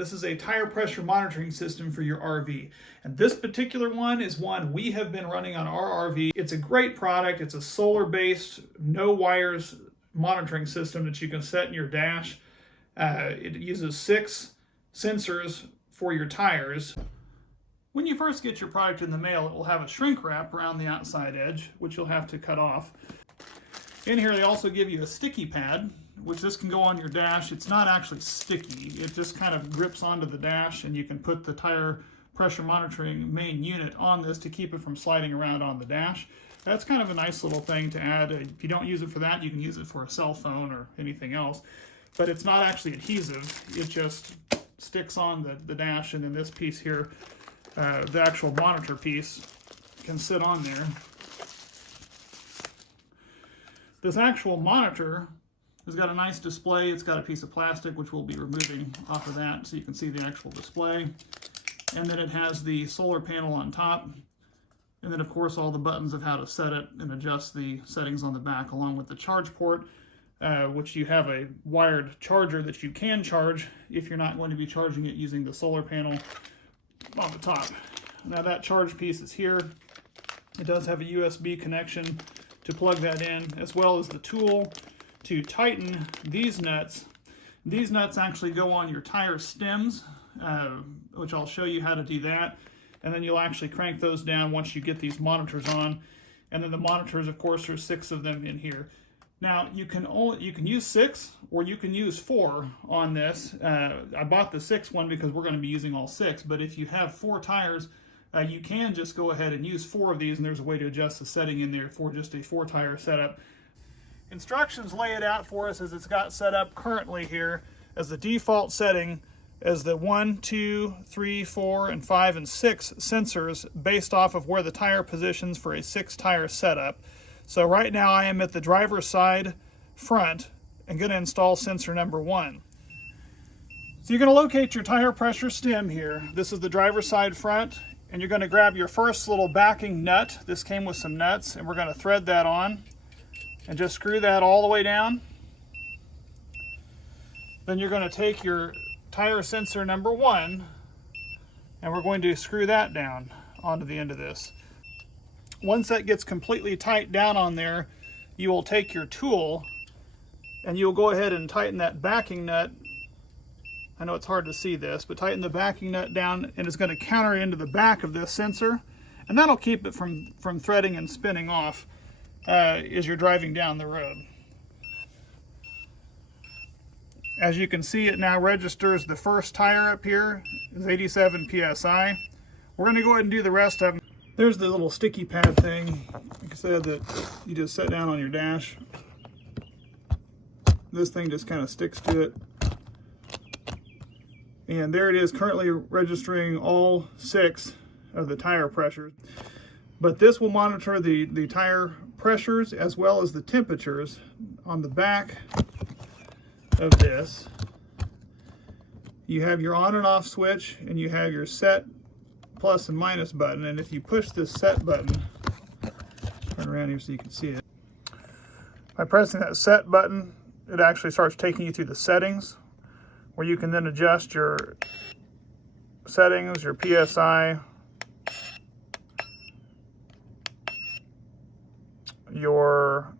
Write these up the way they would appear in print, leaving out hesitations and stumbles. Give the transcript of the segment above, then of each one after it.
This is a tire pressure monitoring system for your RV. And this particular one is one we have been running on our RV. It's a great product. It's a solar-based, no wires monitoring system that you can set in your dash. It uses 6 sensors for your tires. When you first get your product in the mail, it will have a shrink wrap around the outside edge, which you'll have to cut off. In here, they also give you a sticky pad, which this can go on your dash. It's not actually sticky. It just kind of grips onto the dash, and you can put the tire pressure monitoring main unit on this to keep it from sliding around on the dash. That's kind of a nice little thing to add. If you don't use it for that, you can use it for a cell phone or anything else. But it's not actually adhesive. It just sticks on the dash, and then this piece here, the actual monitor piece, can sit on there. This actual monitor has got a nice display. It's got a piece of plastic, which we'll be removing off of that so you can see the actual display. And then it has the solar panel on top. And then, of course, all the buttons of how to set it and adjust the settings on the back, along with the charge port, which you have a wired charger that you can charge if you're not going to be charging it using the solar panel on the top. Now that charge piece is here. It does have a USB connection to plug that in, as well as the tool to tighten these nuts. These nuts actually go on your tire stems, which I'll show you how to do that. And then you'll actually crank those down once you get these monitors on. And then the monitors, of course, there's 6 of them in here. Now you can use 6 or you can use 4 on this. I bought the 6 one because we're going to be using all 6. But if you have 4 tires, you can just go ahead and use 4 of these, and there's a way to adjust the setting in there for just a 4-tire setup. Instructions lay it out for us as it's got set up currently here as the default setting as the 1, 2, 3, 4, and 5, and 6 sensors based off of where the tire positions for a 6-tire setup. So right now I am at the driver's side front and going to install sensor number 1. So you're going to locate your tire pressure stem here. This is the driver's side front, and you're going to grab your first little backing nut. This came with some nuts, and we're going to thread that on and just screw that all the way down. Then you're going to take your tire sensor number 1, and we're going to screw that down onto the end of this. Once that gets completely tight down on there, you will take your tool and you'll go ahead and tighten that backing nut. I know it's hard to see this, but tighten the backing nut down, and it's going to counter into the back of this sensor, and that'll keep it from threading and spinning off as you're driving down the road. As you can see, it now registers the first tire up here is 87 psi. We're going to go ahead and do the rest of them. There's the little sticky pad thing, like I said, that you just set down on your dash. This thing just kind of sticks to it. And there it is, currently registering all 6 of the tire pressures. But this will monitor the tire pressures as well as the temperatures on the back of this. You have your on and off switch, and you have your set plus and minus button. And if you push this set button, turn around here so you can see it. By pressing that set button, it actually starts taking you through the settings, where you can then adjust your settings, your PSI, your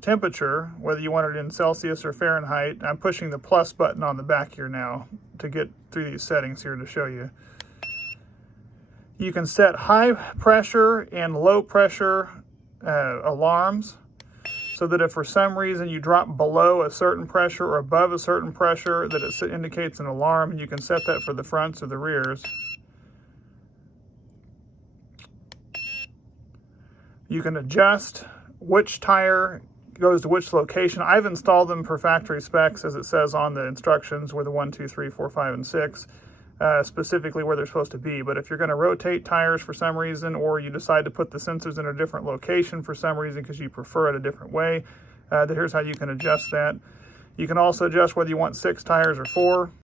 temperature, whether you want it in Celsius or Fahrenheit. I'm pushing the plus button on the back here now to get through these settings here to show you. You can set high pressure and low pressure alarms, so that if for some reason you drop below a certain pressure or above a certain pressure, that it indicates an alarm, and you can set that for the fronts or the rears. You can adjust which tire goes to which location. I've installed them per factory specs, as it says on the instructions, where the 1, 2, 3, 4, 5, and 6, specifically where they're supposed to be. But if you're going to rotate tires for some reason, or you decide to put the sensors in a different location for some reason because you prefer it a different way, here's how you can adjust that. You can also adjust whether you want 6 tires or 4.